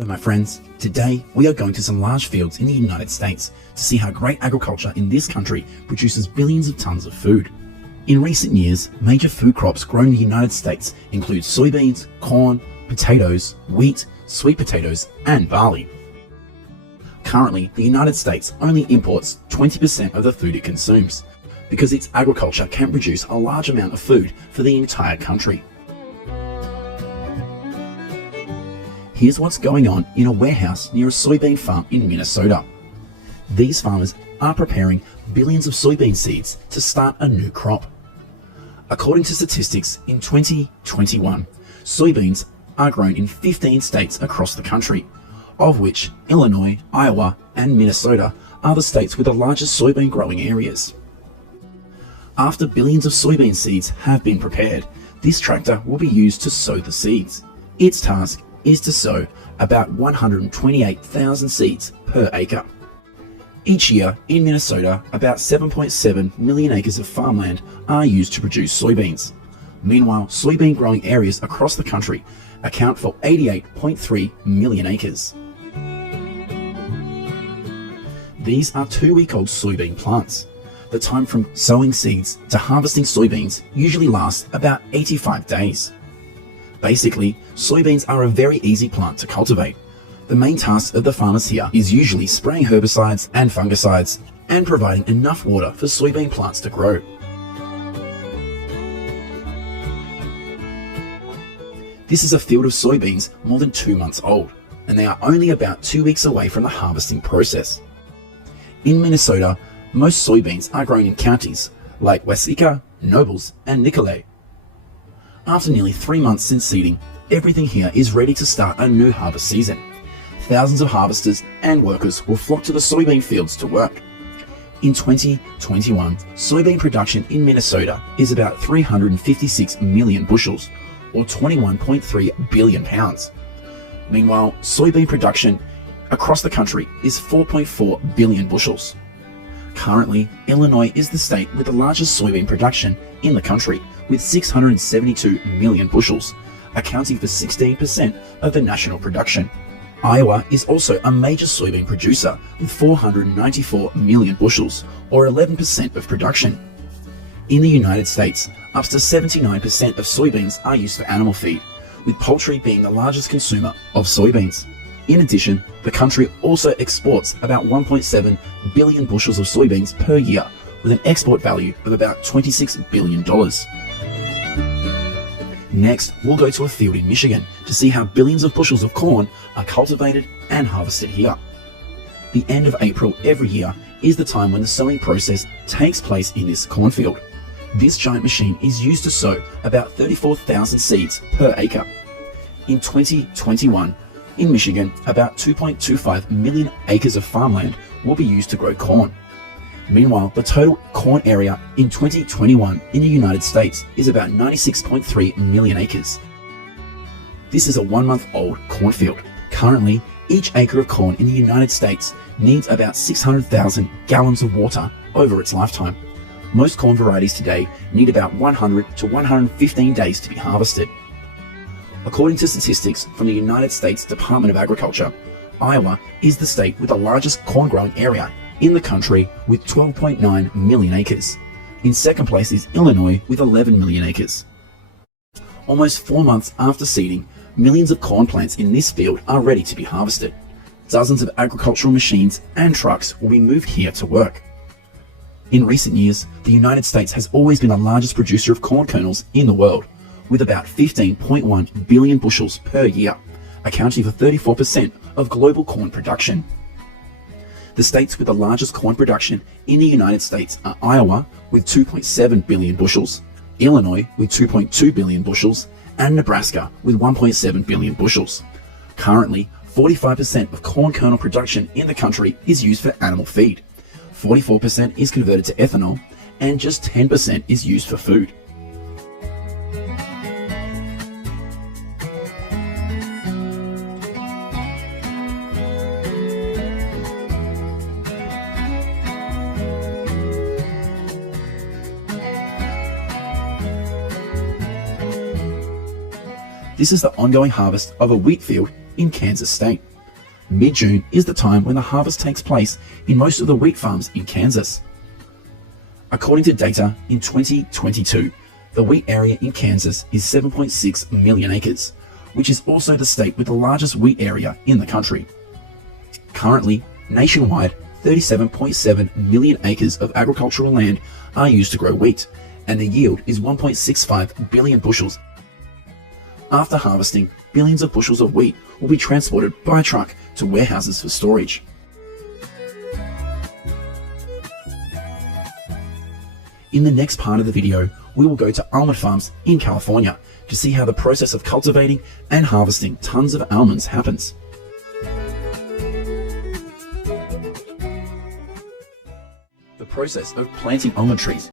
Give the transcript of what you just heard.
Hello my friends, today we are going to some large fields in the United States to see how great agriculture in this country produces billions of tons of food. In recent years, major food crops grown in the United States include soybeans, corn, potatoes, wheat, sweet potatoes, and barley. Currently, the United States only imports 20% of the food it consumes, because its agriculture can produce a large amount of food for the entire country. Here's what's going on in a warehouse near a soybean farm in Minnesota. These farmers are preparing billions of soybean seeds to start a new crop. According to statistics, in 2021, soybeans are grown in 15 states across the country, of which Illinois, Iowa, and Minnesota are the states with the largest soybean growing areas. After billions of soybean seeds have been prepared, this tractor will be used to sow the seeds. Its task is to sow about 128,000 seeds per acre. Each year in Minnesota, about 7.7 million acres of farmland are used to produce soybeans. Meanwhile, soybean growing areas across the country account for 88.3 million acres. These are 2-week-old soybean plants. The time from sowing seeds to harvesting soybeans usually lasts about 85 days. Basically, soybeans are a very easy plant to cultivate. The main task of the farmers here is usually spraying herbicides and fungicides and providing enough water for soybean plants to grow. This is a field of soybeans more than 2 months old, and they are only about 2 weeks away from the harvesting process. In Minnesota, most soybeans are grown in counties like Waseca, Nobles, and Nicolet. After nearly 3 months since seeding, everything here is ready to start a new harvest season. Thousands of harvesters and workers will flock to the soybean fields to work. In 2021, soybean production in Minnesota is about 356 million bushels, or 21.3 billion pounds. Meanwhile, soybean production across the country is 4.4 billion bushels. Currently, Illinois is the state with the largest soybean production in the country, with 672 million bushels, accounting for 16% of the national production. Iowa is also a major soybean producer with 494 million bushels, or 11% of production. In the United States, up to 79% of soybeans are used for animal feed, with poultry being the largest consumer of soybeans. In addition, the country also exports about 1.7 billion bushels of soybeans per year, with an export value of about $26 billion. Next, we'll go to a field in Michigan to see how billions of bushels of corn are cultivated and harvested here. The end of April every year is the time when the sowing process takes place in this cornfield. This giant machine is used to sow about 34,000 seeds per acre. In 2021, in Michigan, about 2.25 million acres of farmland will be used to grow corn. Meanwhile, the total corn area in 2021 in the United States is about 96.3 million acres. This is a 1-month-old cornfield. Currently, each acre of corn in the United States needs about 600,000 gallons of water over its lifetime. Most corn varieties today need about 100 to 115 days to be harvested. According to statistics from the United States Department of Agriculture, Iowa is the state with the largest corn growing area in the country with 12.9 million acres. In second place is Illinois with 11 million acres. Almost 4 months after seeding, millions of corn plants in this field are ready to be harvested. Dozens of agricultural machines and trucks will be moved here to work. In recent years, the United States has always been the largest producer of corn kernels in the world, with about 15.1 billion bushels per year, accounting for 34% of global corn production. The states with the largest corn production in the United States are Iowa with 2.7 billion bushels, Illinois with 2.2 billion bushels, and Nebraska with 1.7 billion bushels. Currently, 45% of corn kernel production in the country is used for animal feed, 44% is converted to ethanol, and just 10% is used for food. This is the ongoing harvest of a wheat field in Kansas State. Mid-June is the time when the harvest takes place in most of the wheat farms in Kansas. According to data in 2022, the wheat area in Kansas is 7.6 million acres, which is also the state with the largest wheat area in the country. Currently, nationwide, 37.7 million acres of agricultural land are used to grow wheat, and the yield is 1.65 billion bushels. After harvesting, billions of bushels of wheat will be transported by truck to warehouses for storage. In the next part of the video, we will go to almond farms in California to see how the process of cultivating and harvesting tons of almonds happens. The process of planting almond trees